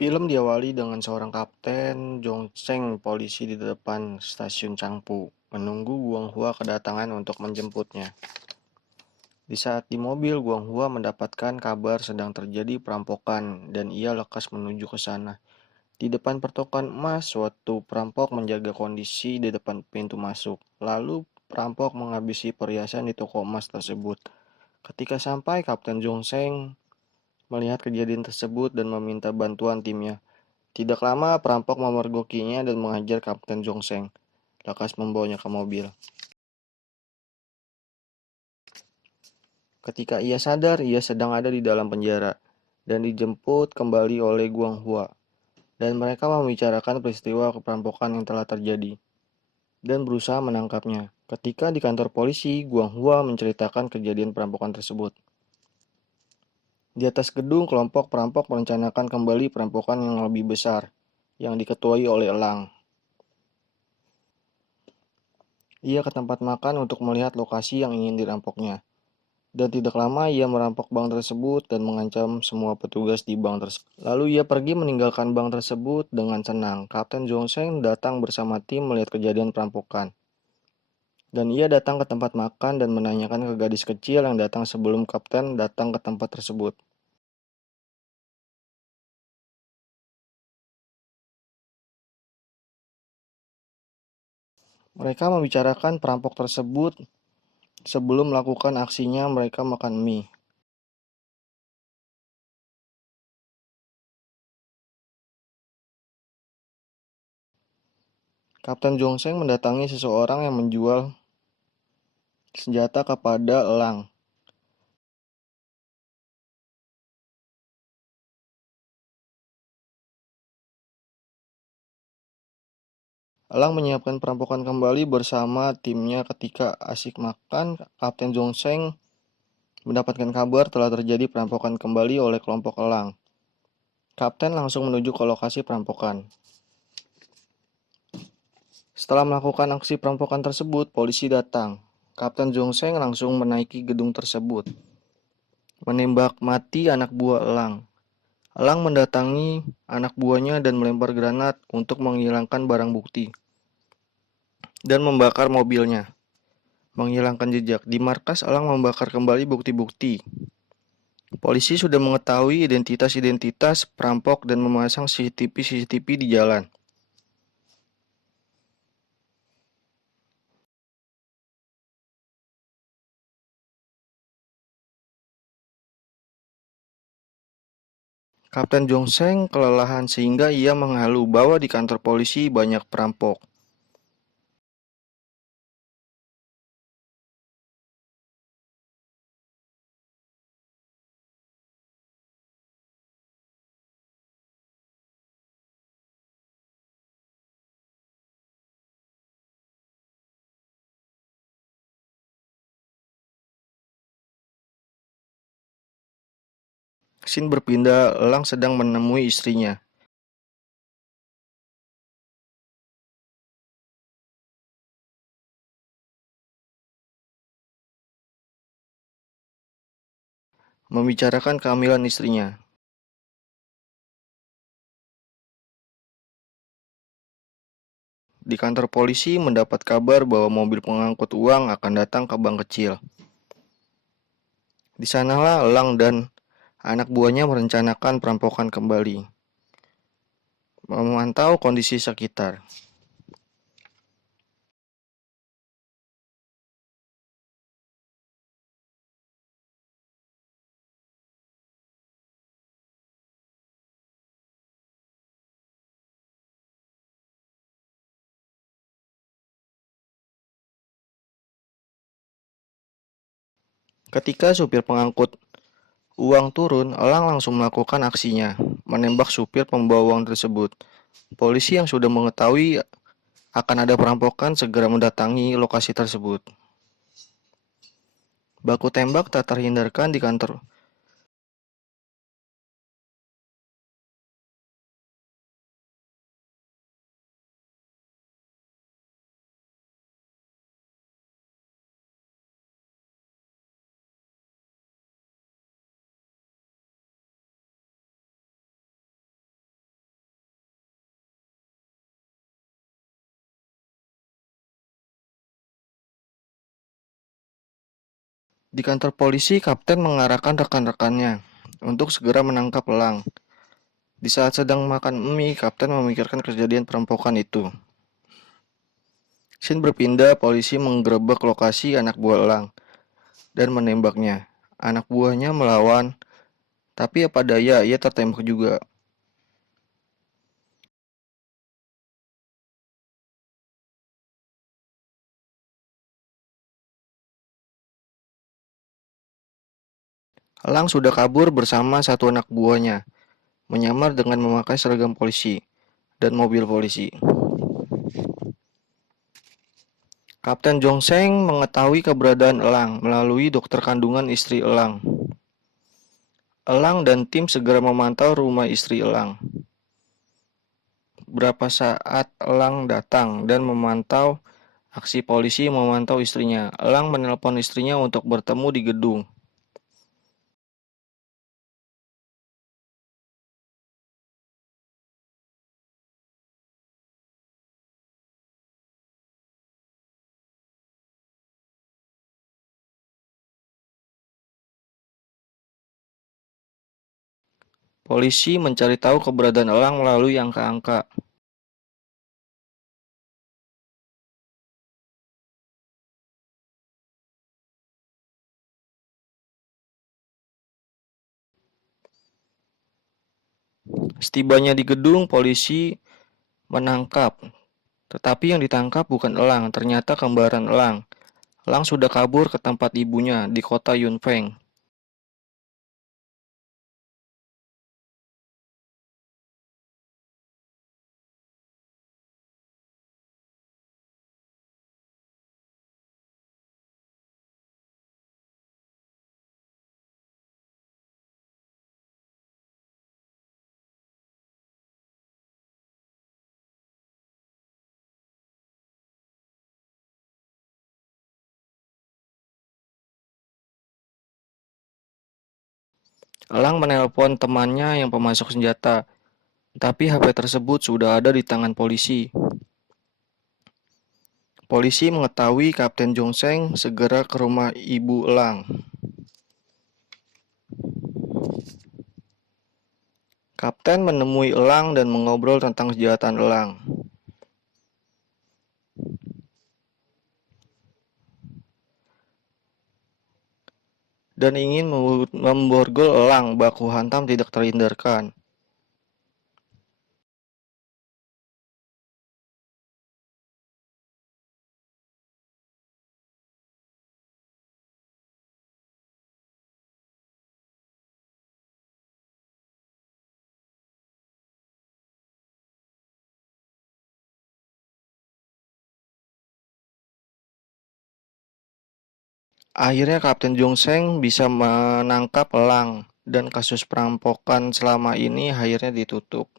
Film diawali dengan seorang Kapten Jong-seng polisi di depan stasiun Changpu, menunggu Guang Hua kedatangan untuk menjemputnya. Di saat di mobil, Guang Hua mendapatkan kabar sedang terjadi perampokan dan ia lekas menuju ke sana. Di depan pertokoan emas, suatu perampok menjaga kondisi di depan pintu masuk. Lalu perampok menghabisi perhiasan di toko emas tersebut. Ketika sampai, Kapten Jong-seng melihat kejadian tersebut dan meminta bantuan timnya. Tidak lama, perampok memergokinya dan menghajar Kapten Jong-seng, lekas membawanya ke mobil. Ketika ia sadar, ia sedang ada di dalam penjara dan dijemput kembali oleh Guang Hua. Dan mereka membicarakan peristiwa perampokan yang telah terjadi dan berusaha menangkapnya. Ketika di kantor polisi, Guang Hua menceritakan kejadian perampokan tersebut. Di atas gedung, kelompok perampok merencanakan kembali perampokan yang lebih besar, yang diketuai oleh Elang. Ia ke tempat makan untuk melihat lokasi yang ingin dirampoknya. Dan tidak lama ia merampok bank tersebut dan mengancam semua petugas di bank tersebut. Lalu ia pergi meninggalkan bank tersebut dengan senang. Kapten Jong-seng datang bersama tim melihat kejadian perampokan. Dan ia datang ke tempat makan dan menanyakan ke gadis kecil yang datang sebelum kapten datang ke tempat tersebut. Mereka membicarakan perampok tersebut sebelum melakukan aksinya mereka makan mie. Kapten Jong-seng mendatangi seseorang yang menjual senjata kepada Elang. Elang menyiapkan perampokan kembali bersama timnya ketika asik makan. Kapten Jong-seng mendapatkan kabar telah terjadi perampokan kembali oleh kelompok Elang. Kapten langsung menuju ke lokasi perampokan. Setelah melakukan aksi perampokan tersebut, polisi datang. Kapten Jong-seng langsung menaiki gedung tersebut, menembak mati anak buah Elang. Elang mendatangi anak buahnya dan melempar granat untuk menghilangkan barang bukti dan membakar mobilnya, menghilangkan jejak. Di markas, Elang membakar kembali bukti-bukti. Polisi sudah mengetahui identitas-identitas perampok dan memasang CCTV di jalan. Kapten Jong-seng kelelahan sehingga ia menghalu bahwa di kantor polisi banyak perampok. Scene berpindah, Elang sedang menemui istrinya. Membicarakan kehamilan istrinya. Di kantor polisi mendapat kabar bahwa mobil pengangkut uang akan datang ke bank kecil. Di sanalah Elang dan anak buahnya merencanakan perampokan kembali, memantau kondisi sekitar. Ketika supir pengangkut uang turun, Elang langsung melakukan aksinya, menembak supir pembawa uang tersebut. Polisi yang sudah mengetahui akan ada perampokan segera mendatangi lokasi tersebut. Baku tembak tak terhindarkan di kantor. Di kantor polisi, kapten mengarahkan rekan-rekannya untuk segera menangkap elang. Di saat sedang makan mie, kapten memikirkan kejadian perampokan itu. Scene berpindah, polisi menggerebek lokasi anak buah elang dan menembaknya. Anak buahnya melawan, tapi apa daya, ia tertembak juga. Elang sudah kabur bersama satu anak buahnya, menyamar dengan memakai seragam polisi dan mobil polisi. Kapten Jongseng mengetahui keberadaan elang melalui dokter kandungan istri elang. Elang dan tim segera memantau rumah istri elang. Berapa saat elang datang dan memantau aksi polisi memantau istrinya. Elang menelpon istrinya untuk bertemu di gedung. Polisi mencari tahu keberadaan elang melalui angka-angka. Setibanya di gedung, polisi menangkap. Tetapi yang ditangkap bukan elang, ternyata kembaran elang. Elang sudah kabur ke tempat ibunya di kota Yunfeng. Elang menelpon temannya yang pemasok senjata, tapi HP tersebut sudah ada di tangan polisi. Polisi mengetahui Kapten Jongseng segera ke rumah ibu elang. Kapten menemui elang dan mengobrol tentang kejahatan elang. Dan ingin memborgol elang, baku hantam tidak terhindarkan. Akhirnya Kapten Jongseng bisa menangkap elang dan kasus perampokan selama ini akhirnya ditutup.